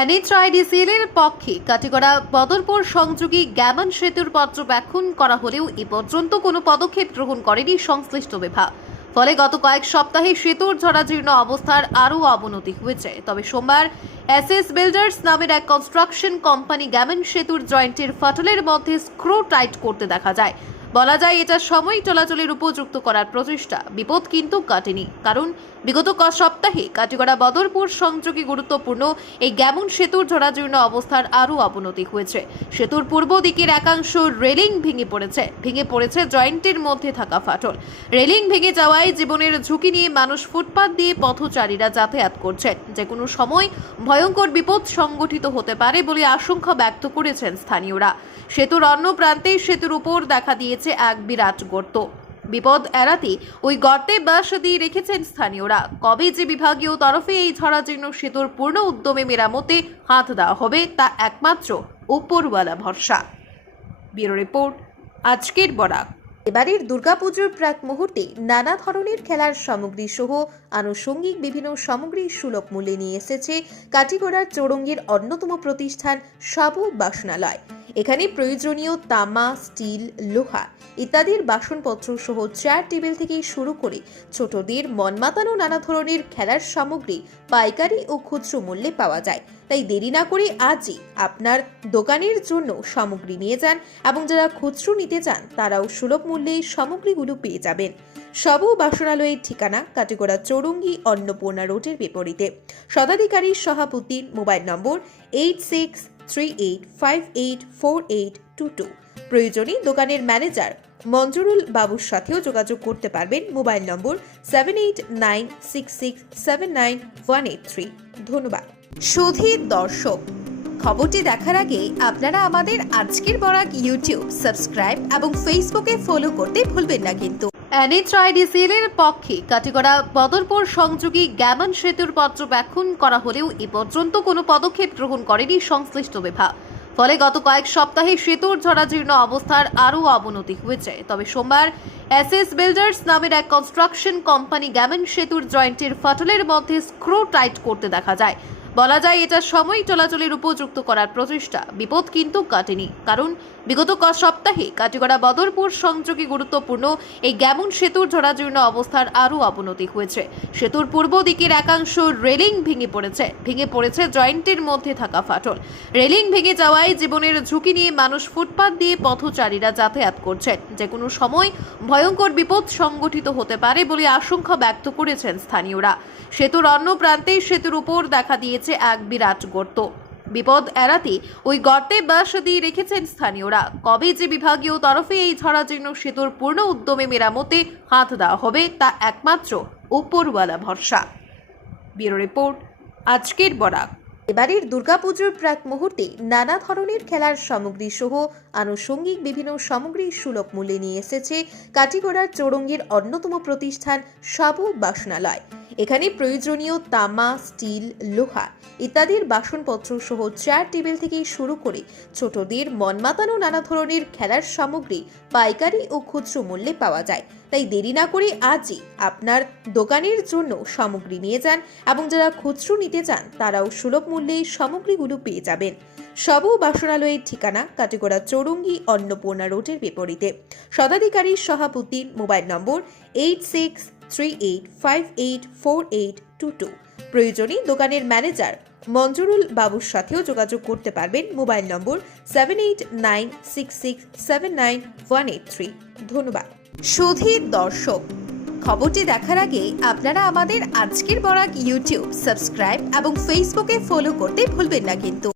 NHIDCL পক্ষে কাটিগড়া বদরপুর সংযোগী Gammon সেতুর পর্যবেক্ষণ করা হলেও এ পর্যন্ত কোনো পদক্ষেপ গ্রহণ করেনি সংশ্লিষ্ট বিভাগ। ফলে গত কয়েক সপ্তাহে সেতুর জরাজীর্ণ অবস্থার আরও অবনতি হয়েছে। তবে সোমবার এসএস বিল্ডার্স নামের এক কনস্ট্রাকশন কোম্পানি গ্যামন সেতুর জয়েন্টের ফাটলের মধ্যে স্ক্রু টাইট করতে দেখা যায়। বলা যায় এটা সময় চলাচলের উপযুক্ত করার প্রচেষ্টা। বিপদ কিন্তু কাটেনি। কারণ বিগত ক সপ্তাহে কাটিগড়া বদরপুর সংযোগী গুরুত্বপূর্ণ এই গ্যামন সেতুর জরাজীর্ণ অবস্থার আরও অবনতি হয়েছে। সেতুর পূর্ব দিকের একাংশ রেলিং ভেঙে পড়েছে। ভেঙে পড়েছে জয়েন্টের মধ্যে থাকা ফাটল। রেলিং ভেঙে যাওয়ায় জীবনের ঝুঁকি নিয়ে মানুষ ফুটপাত দিয়ে পথচারীরা যাতায়াত করছেন। যে কোনো সময় ভয়ঙ্কর বিপদ সংগঠিত হতে পারে বলে আশঙ্কা ব্যক্ত করেছেন স্থানীয়রা। সেতুর অন্য প্রান্তে সেতুর উপর দেখা দিয়েছে এক বিরাট গর্ত। বিপদ এড়াতে ওই গর্তে বাস দিয়ে রেখেছেন স্থানীয়রা। কবে যে বিভাগীয় তরফে এই ঝরাজীর্ণ সেতুর পূর্ণ উদ্যমে মেরামতে হাত দেওয়া হবে, তা একমাত্র উপরওয়ালা ভরসা। ব্যুরো রিপোর্ট, আজকের বরাক। এবারের দুর্গাপুজোর প্রাক মুহূর্তে নানা ধরনের খেলার সামগ্রী সহ আনুষঙ্গিক বিভিন্ন সামগ্রী সুলভ মূল্যে নিয়ে এসেছে কাটিগড়ার চৌরঙ্গের অন্যতম প্রতিষ্ঠান সাবু বাসনালয়। এখানে প্রয়োজনীয় তামা, স্টিল, লোহা ইত্যাদির বাসনপত্র সহ চেয়ার টেবিল থেকে শুরু করে ছোটদের মন মাতানো নানা ধরনের খেলার সামগ্রী, পাইকারি ও খুচরো মূল্যে পাওয়া যায়। তাই দেরি না করে আজই আপনার দোকানের জন্য সামগ্রী নিয়ে যান এবং যারা খুচরো নিতে চান, তারাও সুলভ মূল্যে সামগ্রীগুলো পেয়ে যাবেন। সব বাসনালয়ের ঠিকানা কাটিগড়া চৌরঙ্গি অন্নপূর্ণা রোডের বিপরীতে। শতাধিকারী সভাপতির mobile number eight six three eight five eight four eight two two প্রয়োজনে দোকানের ম্যানেজার মঞ্জুরুল বাবুর সাথেও যোগাযোগ করতে পারবেন mobile number seven eight nine six six seven nine one eight three ধন্যবাদ সুধীর দর্শক খবরটি দেখার আগে আপনারা আমাদের আজকের বরাক ইউটিউব সাবস্ক্রাইব এবং ফেসবুকে ফলো করতে ভুলবেন না কিন্তু এনএচআইডিসিএল এর পক্ষে কাটিগড়া বদরপুর সংযোগী গ্যামন সেতুর পর্যবেক্ষণ করা হলেও এ পর্যন্ত কোনো পদক্ষেপ গ্রহণ করেনি সংশ্লিষ্ট বিভাগ। ফলে গত কয়েক সপ্তাহে সেতুর ঝরাজীর্ণ অবস্থার আরও অবনতি হয়েছে। তবে সোমবার এসএস বিল্ডার্স নামের এক কনস্ট্রাকশন কোম্পানি গ্যামন সেতুর জয়েন্টের ফাটলের মধ্যে স্ক্রু টাইট করতে দেখা যায়। বলা যায় এটা সময় চলাচলের উপযুক্ত করার প্রচেষ্টা। বিপদ কিন্তু কাটেনি। কারণ বিগত ক সপ্তাহে কাটিগড়া বদরপুর সংযোগী গুরুত্বপূর্ণ এই গ্যামন সেতুর জরাজীর্ণ অবস্থার আরও অবনতি হয়েছে। সেতুর পূর্ব দিকের একাংশ রেলিং ভেঙে পড়েছে। ভেঙে পড়েছে জয়েন্টের মধ্যে থাকা ফাটল। রেলিং ভেঙে যাওয়ায় জীবনের ঝুঁকি নিয়ে মানুষ ফুটপাত দিয়ে পথচারীরা যাতায়াত করছেন। যে কোনো সময় ভয়ঙ্কর বিপদ সংগঠিত হতে পারে বলে আশঙ্কা ব্যক্ত করেছেন স্থানীয়রা। সেতুর অন্য প্রান্তে সেতুর উপর দেখা দিয়েছে এক বিরাট গর্ত। বিপদ এড়াতে ওই গর্তে বাস দিয়ে রেখেছেন স্থানীয়রা। কবে যে বিভাগীয় তরফে এই ঝরাজীর্ণ সেতুর পূর্ণ উদ্যমে মেরামতে হাত দেওয়া হবে, তা একমাত্র উপরওয়ালা ভরসা। ব্যুরো রিপোর্ট, আজকের বরাক। এবারের দুর্গাপুজোর প্রাক মুহূর্তে নানা ধরনের খেলার সামগ্রী সহ আনুষঙ্গিক বিভিন্ন সামগ্রী সুলভ মূল্যে নিয়ে এসেছে কাটিগড়ার চৌরঙ্গের অন্যতম প্রতিষ্ঠান সাবু বাসনালয়। এখানে প্রয়োজনীয় তামা, স্টিল, লোহা ইত্যাদির বাসনপত্র সহ চেয়ার টেবিল থেকে শুরু করে ছোটদের মন মাতানো নানা ধরনের খেলার সামগ্রী, পাইকারি ও খুচরো মূল্যে পাওয়া যায়। তাই দেরি না করে আজই আপনার দোকানের জন্য সামগ্রী নিয়ে যান এবং যারা খুচরো নিতে চান, তারাও সুলভ মূল্যে সামগ্রীগুলো পেয়ে যাবেন। সব বাসনালয়ের ঠিকানা কাটিগড়া চৌরঙ্গি অন্নপূর্ণা রোডের বিপরীতে। শতাধিকারী সভাপতি mobile number eight six three eight five eight four eight two two. প্রয়োজনে দোকানের ম্যানেজার মঞ্জুরুল বাবুর সাথেও যোগাযোগ করতে পারবেন mobile number seven eight nine six six seven nine one eight three. ধন্যবাদ। সুধীর দর্শক, খবরটি দেখার আগে আপনারা আমাদের আজকের বরাক ইউটিউব, সাবস্ক্রাইব এবং ফেসবুকে ফলো করতে ভুলবেন না কিন্তু।